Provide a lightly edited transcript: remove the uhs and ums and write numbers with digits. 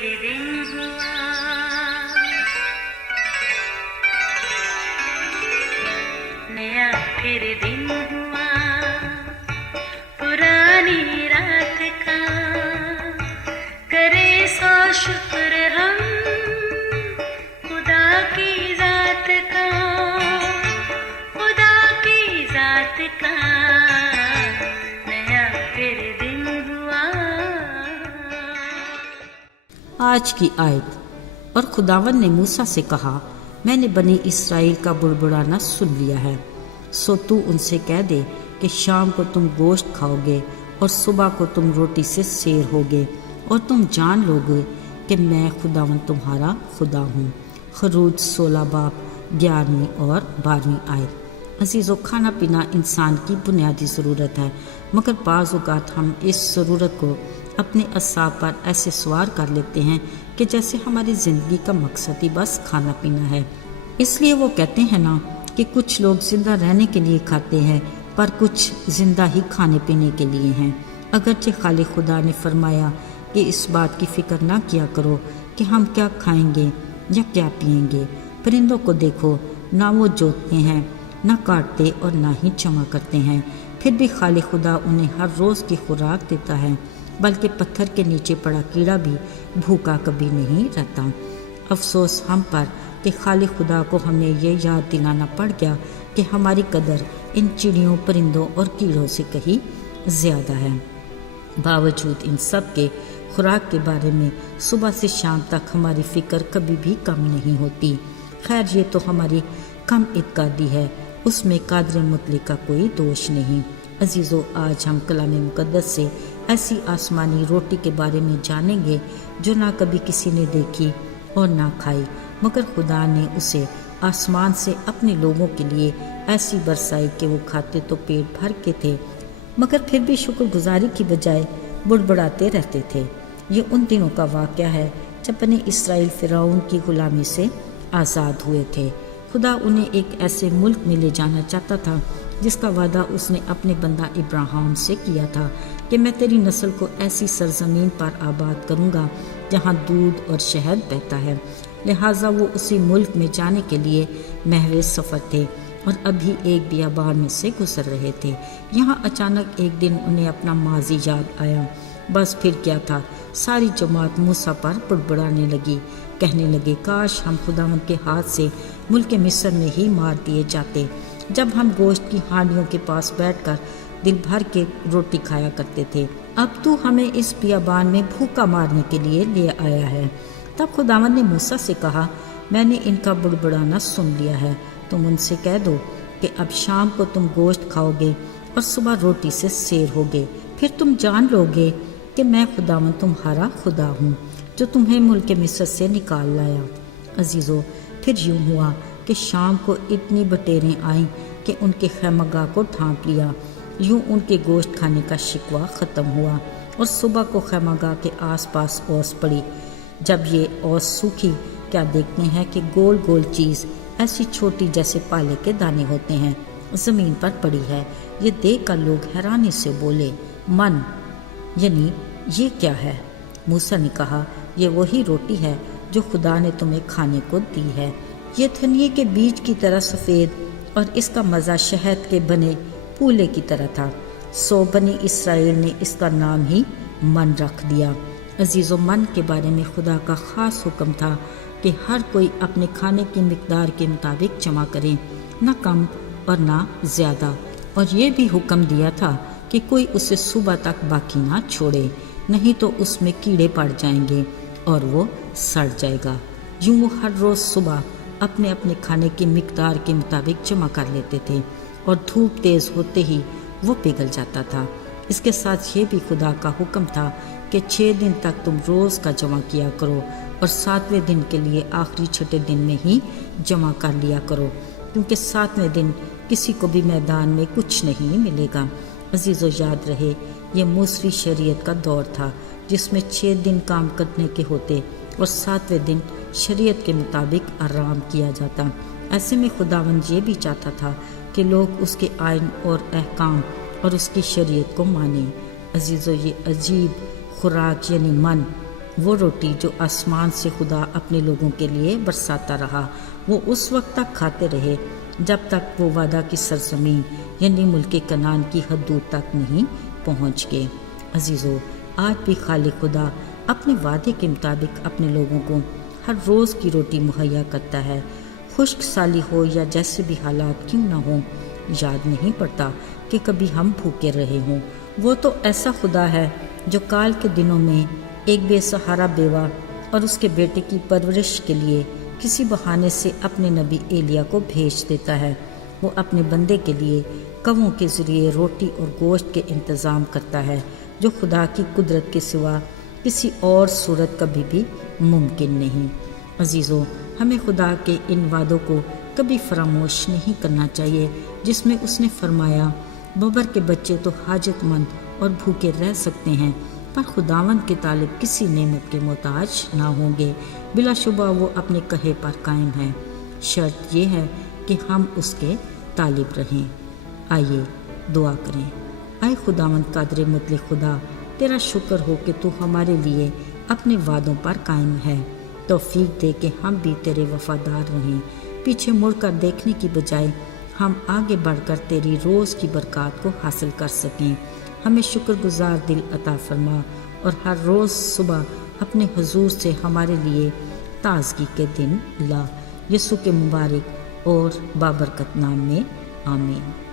پھر دن ہوا، نیا پھر دن ہوا، پرانی رات کا کرے سو شکر ہم خدا کی ذات کا، خدا کی ذات کا نیا پھر دن ہوا۔ آج کی آیت۔ اور خداوند نے موسیٰ سے کہا، میں نے بنی اسرائیل کا بڑبڑانا سن لیا ہے، سو تو ان سے کہہ دے کہ شام کو تم گوشت کھاؤ گے اور صبح کو تم روٹی سے سیر ہوگے، اور تم جان لو گے کہ میں خداوند تمہارا خدا ہوں۔ خروج 16 باب 11 اور 12 آیت۔ عزیزو، کھانا پینا انسان کی بنیادی ضرورت ہے، مگر بعض اوقات ہم اس ضرورت کو اپنے اعصاب پر ایسے سوار کر لیتے ہیں کہ جیسے ہماری زندگی کا مقصد ہی بس کھانا پینا ہے۔ اس لیے وہ کہتے ہیں نا کہ کچھ لوگ زندہ رہنے کے لیے کھاتے ہیں، پر کچھ زندہ ہی کھانے پینے کے لیے ہیں۔ اگرچہ خالق خدا نے فرمایا کہ اس بات کی فکر نہ کیا کرو کہ ہم کیا کھائیں گے یا کیا پئیں گے۔ پرندوں کو دیکھو، نہ وہ جوتتے ہیں، نہ کاٹتے اور نہ ہی جمع کرتے ہیں، پھر بھی خالق خدا انہیں ہر روز کی خوراک دیتا ہے، بلکہ پتھر کے نیچے پڑا کیڑا بھی بھوکا کبھی نہیں رہتا۔ افسوس ہم پر کہ خالق خدا کو ہمیں یہ یاد دلانا پڑ گیا کہ ہماری قدر ان چڑیوں، پرندوں اور کیڑوں سے کہیں زیادہ ہے۔ باوجود ان سب کے خوراک کے بارے میں صبح سے شام تک ہماری فکر کبھی بھی کم نہیں ہوتی۔ خیر، یہ تو ہماری کم اعتقادی ہے، اس میں قادر مطلق کا کوئی دوش نہیں۔ عزیزو، آج ہم کلام مقدس سے ایسی آسمانی روٹی کے بارے میں جانیں گے جو نہ کبھی کسی نے دیکھی اور نہ کھائی، مگر خدا نے اسے آسمان سے اپنے لوگوں کے لیے ایسی برسائی کہ وہ کھاتے تو پیٹ بھر کے تھے، مگر پھر بھی شکر گزاری کی بجائے بڑبڑاتے رہتے تھے۔ یہ ان دنوں کا واقعہ ہے جب بنی اسرائیل فرعون کی غلامی سے آزاد ہوئے تھے۔ خدا انہیں ایک ایسے ملک میں لے جانا چاہتا تھا جس کا وعدہ اس نے اپنے بندہ ابراہیم سے کیا تھا کہ میں تیری نسل کو ایسی سرزمین پر آباد کروں گا جہاں دودھ اور شہد بہتا ہے۔ لہٰذا وہ اسی ملک میں جانے کے لیے محو سفر تھے اور ابھی ایک بیابان میں سے گزر رہے تھے۔ یہاں اچانک ایک دن انہیں اپنا ماضی یاد آیا۔ بس پھر کیا تھا، ساری جماعت موسیٰ پر بڑبڑانے لگی، کہنے لگے، کاش ہم خداوند کے ہاتھ سے ملک مصر میں ہی مار دیے جاتے، جب ہم گوشت کی ہانڈیوں کے پاس بیٹھ کر دل بھر کے روٹی کھایا کرتے تھے۔ اب تو ہمیں اس بیابان میں بھوکا مارنے کے لیے لے آیا ہے۔ تب خداوند نے موسیٰ سے کہا، میں نے ان کا بڑبڑانا سن لیا ہے، تم ان سے کہہ دو کہ اب شام کو تم گوشت کھاؤ گے اور صبح روٹی سے سیر ہوگے، پھر تم جان لو گے کہ میں خداوند تمہارا خدا ہوں جو تمہیں ملک مصر سے نکال لایا۔ عزیزو، پھر یوں ہوا کہ شام کو اتنی بٹیریں آئیں کہ ان کے خیمہ گاہ کو ڈھانپ لیا۔ یوں ان کے گوشت کھانے کا شکوہ ختم ہوا اور صبح کو خیمہ گاہ کے آس پاس اوس پڑی۔ جب یہ اوس سوکھی، کیا دیکھتے ہیں کہ گول گول چیز ایسی چھوٹی جیسے پالے کے دانے ہوتے ہیں زمین پر پڑی ہے۔ یہ دیکھ کر لوگ حیرانی سے بولے، من یعنی یہ کیا ہے؟ موسیٰ نے کہا، یہ وہی روٹی ہے جو خدا نے تمہیں کھانے کو دی ہے۔ یہ دھنیے کے بیج کی طرح سفید اور اس کا مزہ شہد کے بنے پھولے کی طرح تھا، سو بنی اسرائیل نے اس کا نام ہی من رکھ دیا۔ عزیزو، من کے بارے میں خدا کا خاص حکم تھا کہ ہر کوئی اپنے کھانے کی مقدار کے مطابق جمع کرے، نہ کم اور نہ زیادہ، اور یہ بھی حکم دیا تھا کہ کوئی اسے صبح تک باقی نہ چھوڑے، نہیں تو اس میں کیڑے پڑ جائیں گے اور وہ سڑ جائے گا۔ یوں وہ ہر روز صبح اپنے اپنے کھانے کی مقدار کے مطابق جمع کر لیتے تھے اور دھوپ تیز ہوتے ہی وہ پگھل جاتا تھا۔ اس کے ساتھ یہ بھی خدا کا حکم تھا کہ 6 دن تک تم روز کا جمع کیا کرو اور 7ویں دن کے لیے آخری چھٹے دن میں ہی جمع کر لیا کرو، کیونکہ 7ویں دن کسی کو بھی میدان میں کچھ نہیں ملے گا۔ عزیزو، یاد رہے یہ موسوی شریعت کا دور تھا جس میں 6 دن کام کرنے کے ہوتے اور 7ویں دن شریعت کے مطابق آرام کیا جاتا۔ ایسے میں خداوند یہ بھی چاہتا تھا کہ لوگ اس کے آئین اور احکام اور اس کی شریعت کو مانیں۔ عزیزو، یہ عجیب خوراک یعنی من وہ روٹی جو آسمان سے خدا اپنے لوگوں کے لیے برساتا رہا وہ اس وقت تک کھاتے رہے جب تک وہ وعدہ کی سرزمین یعنی ملک کنعان کی حدود تک نہیں پہنچ گئے۔ عزیزو، آج بھی خالق خدا اپنے وعدے کے مطابق اپنے لوگوں کو ہر روز کی روٹی مہیا کرتا ہے۔ خشک سالی ہو یا جیسے بھی حالات کیوں نہ ہوں، یاد نہیں پڑتا کہ کبھی ہم بھوکے رہے ہوں۔ وہ تو ایسا خدا ہے جو کال کے دنوں میں ایک بے سہارا بیوہ اور اس کے بیٹے کی پرورش کے لیے کسی بہانے سے اپنے نبی ایلیا کو بھیج دیتا ہے۔ وہ اپنے بندے کے لیے کووں کے ذریعے روٹی اور گوشت کے انتظام کرتا ہے جو خدا کی قدرت کے سوا کسی اور صورت کبھی بھی ممکن نہیں۔ عزیزو، ہمیں خدا کے ان وعدوں کو کبھی فراموش نہیں کرنا چاہیے جس میں اس نے فرمایا، ببر کے بچے تو حاجت مند اور بھوکے رہ سکتے ہیں پر خداوند کے طالب کسی نعمت کے محتاج نہ ہوں گے۔ بلا شبہ وہ اپنے کہے پر قائم ہے، شرط یہ ہے کہ ہم اس کے طالب رہیں۔ آئیے دعا کریں۔ اے خداوند قادر مطلق خدا، تیرا شکر ہو کہ تو ہمارے لیے اپنے وعدوں پر قائم ہے۔ توفیق دے کہ ہم بھی تیرے وفادار رہیں، پیچھے مڑ کر دیکھنے کی بجائے ہم آگے بڑھ کر تیری روز کی برکات کو حاصل کر سکیں۔ ہمیں شکر گزار دل عطا فرما اور ہر روز صبح اپنے حضور سے ہمارے لیے تازگی کے دن لا۔ یسوع کے مبارک اور بابرکت نام میں آمین۔